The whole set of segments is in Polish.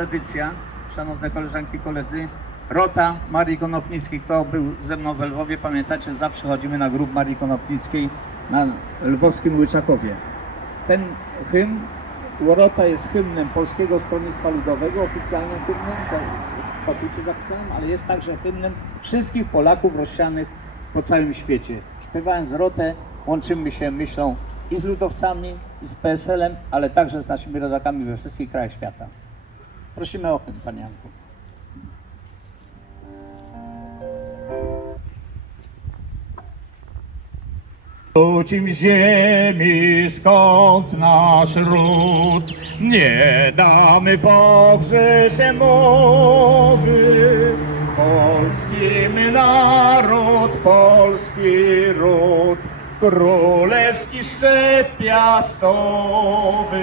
tradycja, szanowne koleżanki i koledzy, Rota Marii Konopnickiej. Kto był ze mną w Lwowie, pamiętacie, zawsze chodzimy na grób Marii Konopnickiej na lwowskim Łyczakowie. Ten hymn, Rota jest hymnem Polskiego Stronnictwa Ludowego, oficjalnym hymnem, w statucie zapisałem, ale jest także hymnem wszystkich Polaków rozsianych po całym świecie. Śpiewając Rotę, łączymy się myślą i z ludowcami, i z PSL-em, ale także z naszymi rodakami we wszystkich krajach świata. Prosimy o hymn, Panie Janku. Wrócim ziemi, skąd nasz ród, nie damy pogrzeszem mowy. Polski naród, polski ród, królewski szczep piastowy.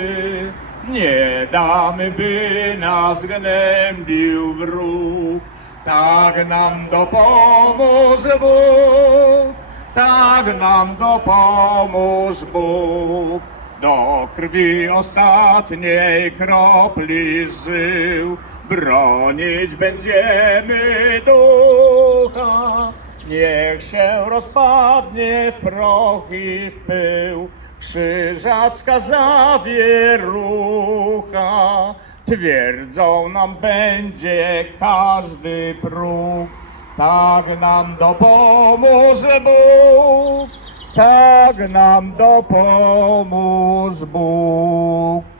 Nie damy, by nas gnębił wróg, tak nam dopomóż Bóg. Tak nam dopomóż Bóg, do krwi ostatniej kropli żył, bronić będziemy ducha. Niech się rozpadnie w proch i w pył, krzyżacka zawierucha. Twierdzą nam będzie każdy próg. Tak nam dopomóż Bóg, tak nam dopomóż Bóg.